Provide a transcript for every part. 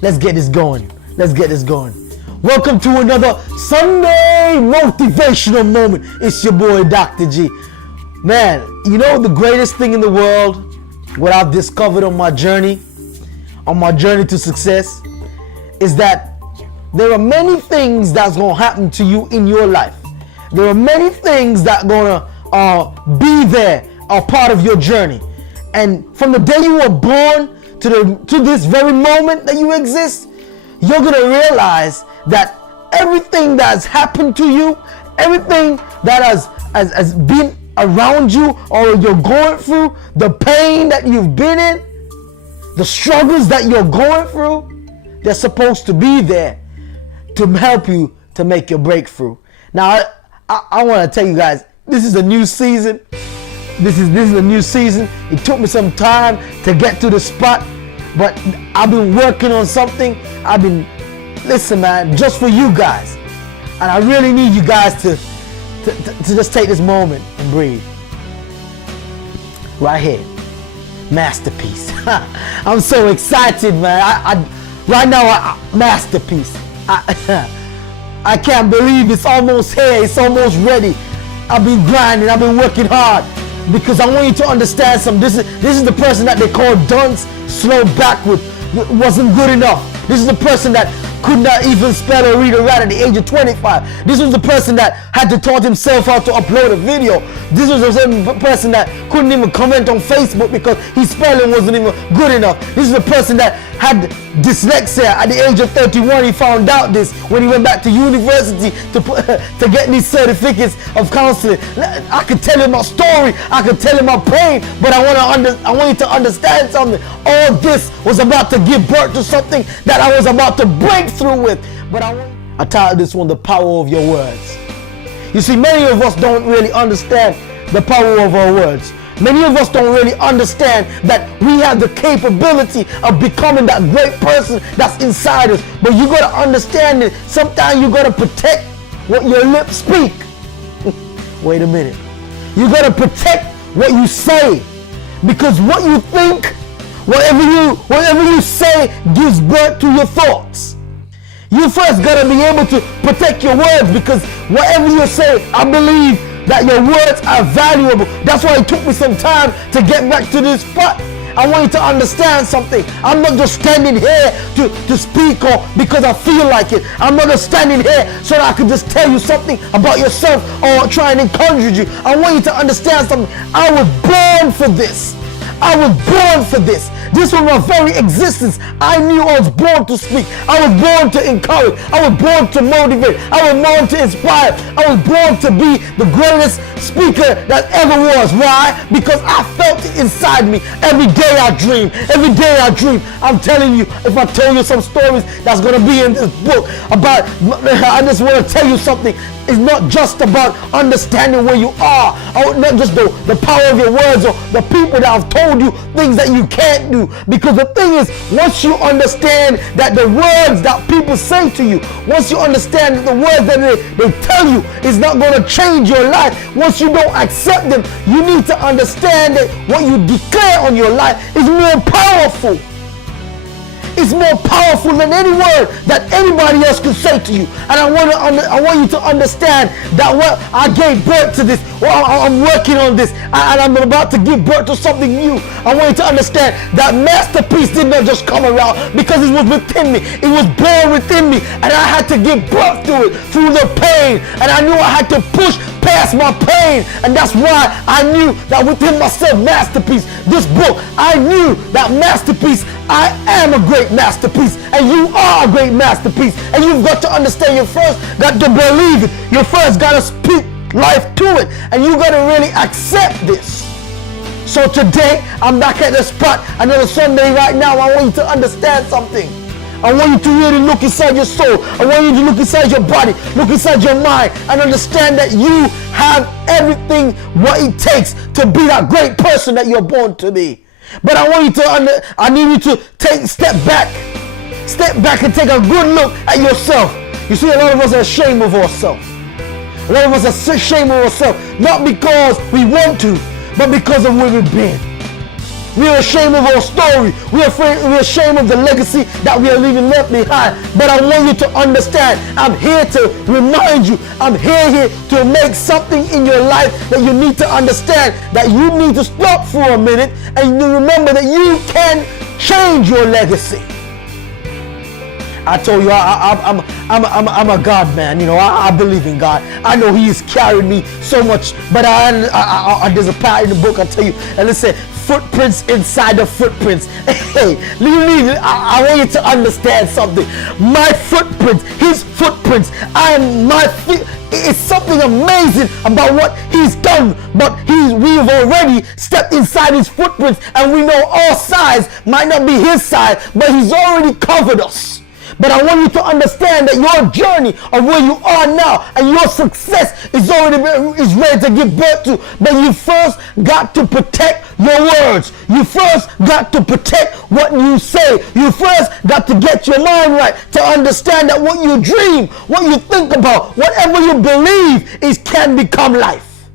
Let's get this going. Let's get this going. Welcome to another Sunday motivational moment. It's your boy, Dr. G. Man, you know the greatest thing in the world, what I've discovered on my journey to success, is that there are many things that's going to happen to you in your life. There are many things that are going to be there, a part of your journey. And from the day you were born to this very moment that you exist, you're going to realize that everything that has happened to you, everything that has been around you or you're going through, the pain that you've been in, the struggles that you're going through, they're supposed to be there to help you to make your breakthrough. Now, I want to tell you guys, this is a new season. This is a new season. It took me some time to get to the spot, but I've been working on something. Listen, man, just for you guys. And I really need you guys to just take this moment and breathe. Right here. Masterpiece. I'm so excited, man. Right now, masterpiece. I can't believe it's almost here. It's almost ready. I've been grinding. I've been working hard because I want you to understand something. This is the person that they call dunce, slow backward, wasn't good enough. This is the person that could not even spell or read or write at the age of 25. This was the person that had to taught himself how to upload a video. This was the same person that couldn't even comment on Facebook because his spelling wasn't even good enough. This is the person that had dyslexia at the age of 31. He found out this when he went back to university to get these certificates of counseling. I could tell him my story, I could tell him my pain, but I want you to understand something. All this was about to give birth to something that I was about to break through with. But I titled this one, The Power of Your Words. You see, many of us don't really understand the power of our words. Many of us don't really understand that we have the capability of becoming that great person that's inside us. But you got to understand that sometimes you got to protect what your lips speak. Wait a minute. You got to protect what you say, because what you think, whatever you say gives birth to your thoughts. You first got to be able to protect your words, because whatever you say, I believe that your words are valuable. That's why it took me some time to get back to this spot. I want you to understand something. I'm not just standing here to speak or because I feel like it. I'm not just standing here so that I can just tell you something about yourself or try and encourage you. I want you to understand something. I was born for this. I was born for this. This was my very existence. I knew I was born to speak. I was born to encourage. I was born to motivate. I was born to inspire. I was born to be the greatest speaker that ever was. Why? Because I felt it inside me. Every day I dream. Every day I dream. I'm telling you, if I tell you some stories that's going to be in this book about, I just want to tell you something. It's not just about understanding where you are, or not just the power of your words or the people that have told you things that you can't do. Because the thing is, once you understand that the words that people say to you, once you understand that the words that they tell you is not going to change your life, once you don't accept them, you need to understand that what you declare on your life is more powerful. It's more powerful than any word that anybody else can say to you. And I want you to understand that I gave birth to this. Well, I'm working on this, and I'm about to give birth to something new. I want you to understand that masterpiece did not just come around because it was within me. It was born within me, and I had to give birth to it through the pain. And I knew I had to push past my pain, and that's why I knew that within myself, masterpiece, this book, I knew that masterpiece, I am a great masterpiece, and you are a great masterpiece. And you've got to understand, you first got to believe it. You first got to speak life to it, and you got to really accept this. So today, I'm back at the spot, another Sunday right now. I want you to understand something. I want you to really look inside your soul. I want you to look inside your body, look inside your mind, and understand that you have everything what it takes to be that great person that you're born to be. But I want you to I need you to step back and take a good look at yourself. You see, a lot of us are ashamed of ourselves. A lot of us are ashamed of ourselves, not because we want to, but because of where we've been. We are ashamed of our story. We're ashamed of the legacy that we are leaving left behind. But I want you to understand, I'm here to remind you, I'm here to make something in your life that you need to understand, that you need to stop for a minute and you remember that you can change your legacy. I told you, I'm a God man. You know, I believe in God. I know He has carried me so much. But there's a part in the book I tell you, and let's say footprints inside the footprints. Hey, I want you to understand something. My footprints, His footprints. It's something amazing about what He's done. But we've already stepped inside His footprints, and we know our size might not be His size, but He's already covered us. But I want you to understand that your journey of where you are now and your success is ready to give birth to. But you first got to protect your words. You first got to protect what you say. You first got to get your mind right to understand that what you dream, what you think about, whatever you believe can become life.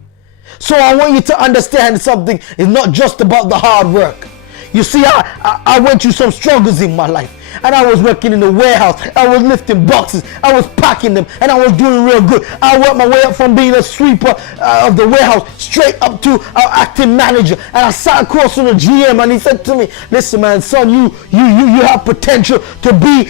So I want you to understand something. It's not just about the hard work. You see, I went through some struggles in my life. And I was working in the warehouse. I was lifting boxes. I was packing them. And I was doing real good. I worked my way up from being a sweeper of the warehouse straight up to our acting manager. And I sat across from the GM and he said to me, listen man, son, you have potential to be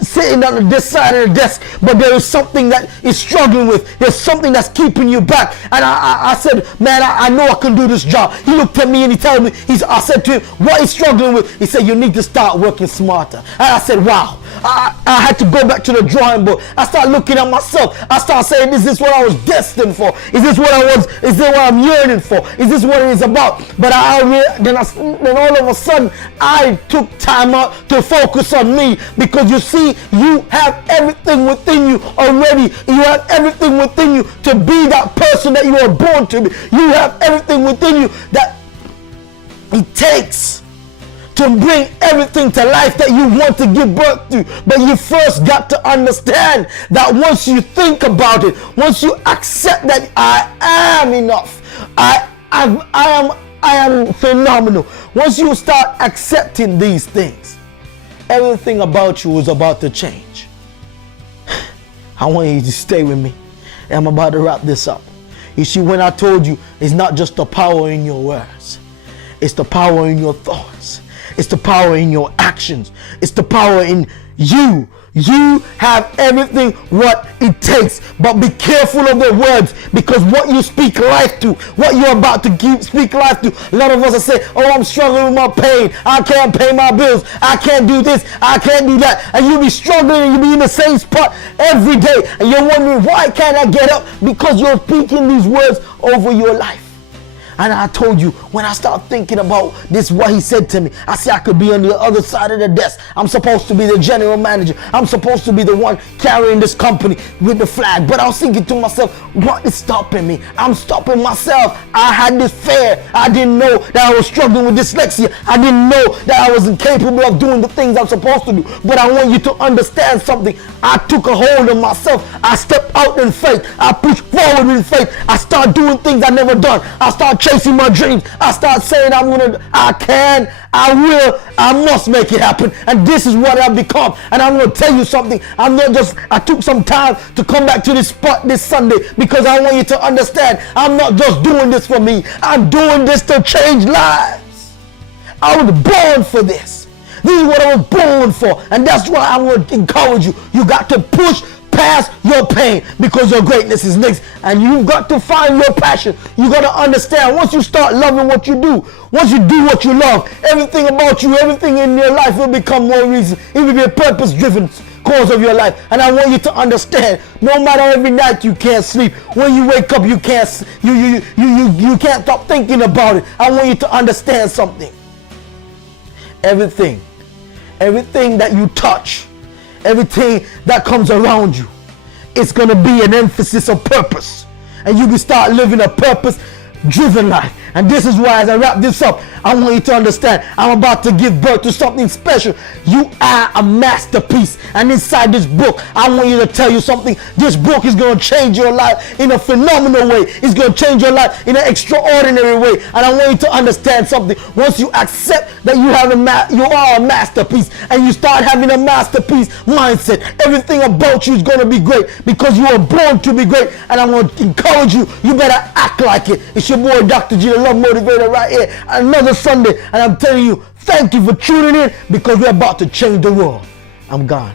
sitting on this side of the desk, but there is something that is struggling with. There's something that's keeping you back. And I said, man, I know I can do this job. He looked at me and he told me, I said to him, what he's struggling with? He said, you need to start working smarter. And I said, wow. I had to go back to the drawing board. I started looking at myself. I started saying, is this what I was destined for? Is this what is this what I'm yearning for? Is this what it is about? But then all of a sudden, I took time out to focus on me, because you see, you have everything within you already. You have everything within you to be that person that you are born to be. You have everything within you that it takes to bring everything to life that you want to give birth to. But you first got to understand that once you think about it, once you accept that I am enough, I am phenomenal. Once you start accepting these things, everything about you is about to change. I want you to stay with me. I'm about to wrap this up. You see, when I told you, it's not just the power in your words, it's the power in your thoughts. It's the power in your actions. It's the power in you. You have everything what it takes. But be careful of the words, because what you speak life to, what you're about to speak life to. A lot of us are saying, oh, I'm struggling with my pain. I can't pay my bills. I can't do this. I can't do that. And you'll be struggling and you'll be in the same spot every day. And you're wondering, why can't I get up? Because you're speaking these words over your life. And I told you, when I start thinking about this, what he said to me, I said I could be on the other side of the desk. I'm supposed to be the general manager. I'm supposed to be the one carrying this company with the flag. But I was thinking to myself, what is stopping me? I'm stopping myself. I had this fear. I didn't know that I was struggling with dyslexia. I didn't know that I was incapable of doing the things I'm supposed to do. But I want you to understand something. I took a hold of myself. I stepped out in faith. I pushed forward in faith. I started doing things I never done. I started chasing my dreams. I start saying I can, I will, I must make it happen. And this is what I've become. And I'm going to tell you something. I took some time to come back to this spot this Sunday, because I want you to understand, I'm not just doing this for me. I'm doing this to change lives. I was born for this. This is what I was born for. And that's why I'm going to encourage you. You got to push past your pain, because your greatness is next. And you've got to find your passion. You got to understand, once you start loving what you do, once you do what you love, everything about you, everything in your life will become more reason. It will be a purpose-driven cause of your life. And I want you to understand, no matter every night you can't sleep, when you wake up you can't stop thinking about it. I want you to understand something. Everything that you touch, everything that comes around you, it's going to be an emphasis of purpose. And you can start living a purpose-driven life. And this is why, as I wrap this up, I want you to understand, I'm about to give birth to something special. You are a masterpiece. And inside this book, I want you to tell you something. This book is going to change your life in a phenomenal way. It's going to change your life in an extraordinary way. And I want you to understand something. Once you accept that you are a masterpiece, and you start having a masterpiece mindset, everything about you is going to be great, because you were born to be great. And I'm going to encourage you, you better act like it. It's your boy Dr. G, the Love Motivator, right here. Another Sunday, and I'm telling you, thank you for tuning in, because we're about to change the world. I'm gone.